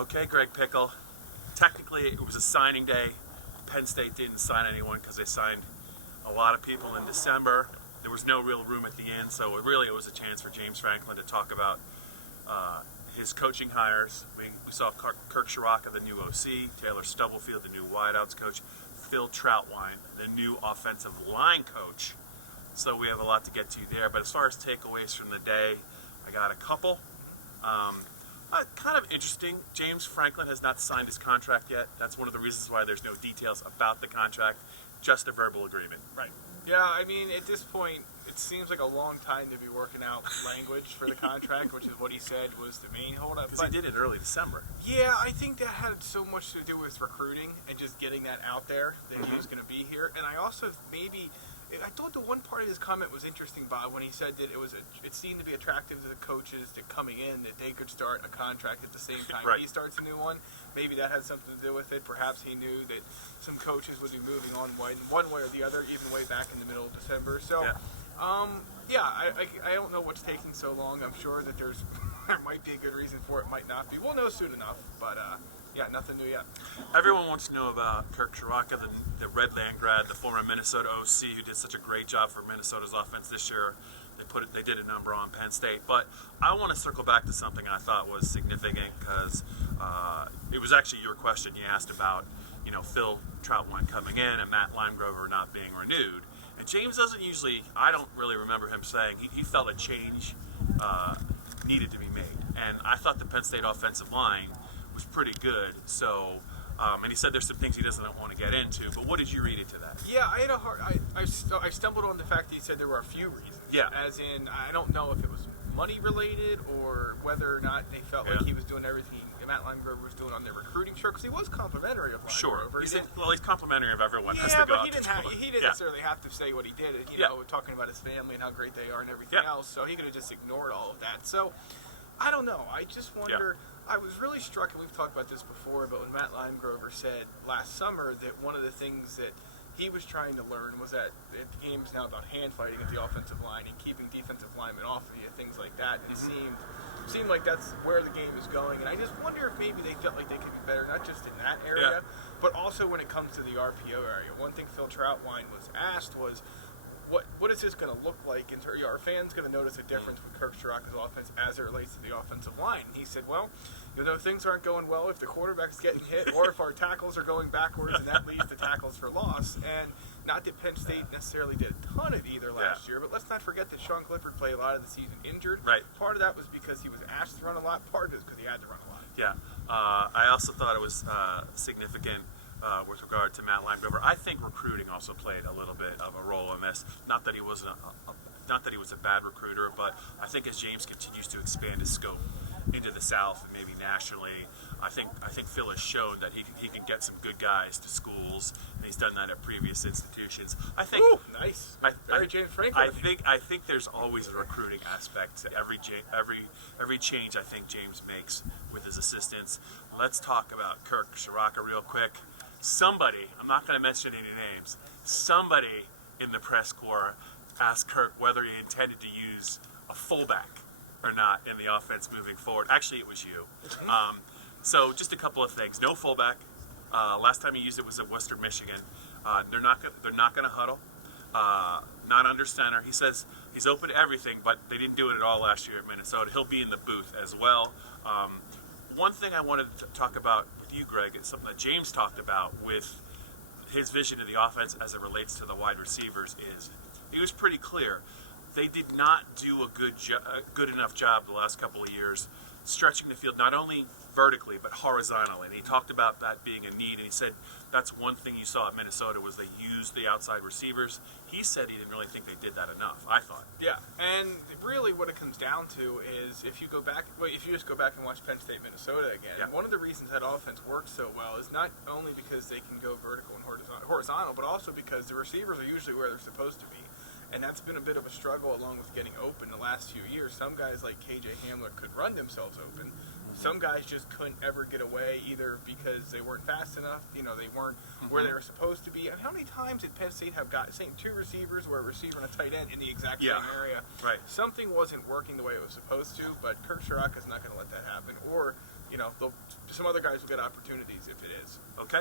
Okay, Greg Pickle. Technically, it was a signing day. Penn State didn't sign anyone because they signed a lot of people in December. There was no real room at the end, so it was a chance for James Franklin to talk about his coaching hires. We saw Kirk Cirrocca, the new OC, Taylor Stubblefield, the new wideouts coach, Phil Troutwine, the new offensive line coach. So we have a lot to get to there. But as far as takeaways from the day, I got a couple. Kind of interesting, James Franklin has not signed his contract yet. That's one of the reasons why there's no details about the contract, just a verbal agreement. Right. Yeah, I mean, at this point, it seems like a long time to be working out language for the contract, which is what he said was the main holdup. Because he did it early December. Yeah, I think that had so much to do with recruiting and just getting that out there that he was going to be here. And I also I thought the one part of his comment was interesting, Bob, when he said that it seemed to be attractive to the coaches that coming in that they could start a contract at the same time right. he starts a new one. Maybe that had something to do with it. Perhaps he knew that some coaches would be moving on one way or the other, even way back in the middle of December. So, I don't know what's taking so long. I'm sure that there might be a good reason for it, might not be. We'll know soon enough, but nothing new yet. Everyone wants to know about Kirk Cirrocca, the Redland grad, the former Minnesota OC who did such a great job for Minnesota's offense this year. They did a number on Penn State. But I want to circle back to something I thought was significant because it was actually your question you asked about, Phil Troutwine coming in and Matt Limegrover not being renewed. And James I don't really remember him saying he felt a change needed to be made. And I thought the Penn State offensive line was pretty good. So, and he said there's some things he doesn't want to get into. But what did you read into that? Yeah, I stumbled on the fact that he said there were a few reasons. Yeah. As in, I don't know if it was money related or whether or not they felt like he was doing everything Matt Limegrover was doing on their recruiting show, because he was complimentary of Limegrover. Sure. He's complimentary of everyone. Yeah, but he didn't necessarily have to say what he did. Talking about his family and how great they are and everything else. So he could have just ignored all of that. So I don't know. I just wonder. I was really struck, and we've talked about this before, but when Matt Limegrover said last summer that one of the things that he was trying to learn was that the game is now about hand fighting at the offensive line and keeping defensive linemen off of you, things like that. And it seemed like that's where the game is going. And I just wonder if maybe they felt like they could be better, not just in that area, but also when it comes to the RPO area. One thing Phil Troutwine was asked was, what is this going to look like? Are fans going to notice a difference with Kirk Cirrocca's offense as it relates to the offensive line? And he said, well, things aren't going well if the quarterback's getting hit or if our tackles are going backwards, and that leads to tackles for loss. And not that Penn State necessarily did a ton of either last year, but let's not forget that Sean Clifford played a lot of the season injured. Right. Part of that was because he was asked to run a lot. Part of it is because he had to run a lot. Yeah. I also thought it was significant with regard to Matt Limegrover. I think recruiting also played a little bit of a role in this. Not that he was a bad recruiter, but I think as James continues to expand his scope into the South and maybe nationally, I think Phil has shown that he can get some good guys to schools, and he's done that at previous institutions. I think. Ooh, nice. Very James Franklin. I think there's always a recruiting aspect to every change I think James makes with his assistants. Let's talk about Kirk Cirrocca real quick. Somebody, I'm not going to mention any names, somebody in the press corps asked Kirk whether he intended to use a fullback or not in the offense moving forward. Actually, it was you. So just a couple of things. No fullback. Last time he used it was at Western Michigan. They're not going to huddle. Not under center. He says he's open to everything, but they didn't do it at all last year at Minnesota. He'll be in the booth as well. One thing I wanted to talk about with you, Greg, is something that James talked about with his vision of the offense as it relates to the wide receivers. Is he was pretty clear. They did not do a good enough job the last couple of years stretching the field, not only vertically but horizontally. And he talked about that being a need, and he said that's one thing you saw at Minnesota was they used the outside receivers. He said he didn't really think they did that enough, I thought. Yeah, and really what it comes down to is if you just go back and watch Penn State, Minnesota again, one of the reasons that offense works so well is not only because they can go vertical and horizontal, but also because the receivers are usually where they're supposed to be. And that's been a bit of a struggle along with getting open the last few years. Some guys like KJ Hamler could run themselves open. Some guys just couldn't ever get away either because they weren't fast enough, they weren't where they were supposed to be. And how many times did Penn State have got two receivers or a receiver and a tight end in the exact same area? Right. Something wasn't working the way it was supposed to, but Kirk Cirrocca is not going to let that happen. Or some other guys will get opportunities if it is. Okay.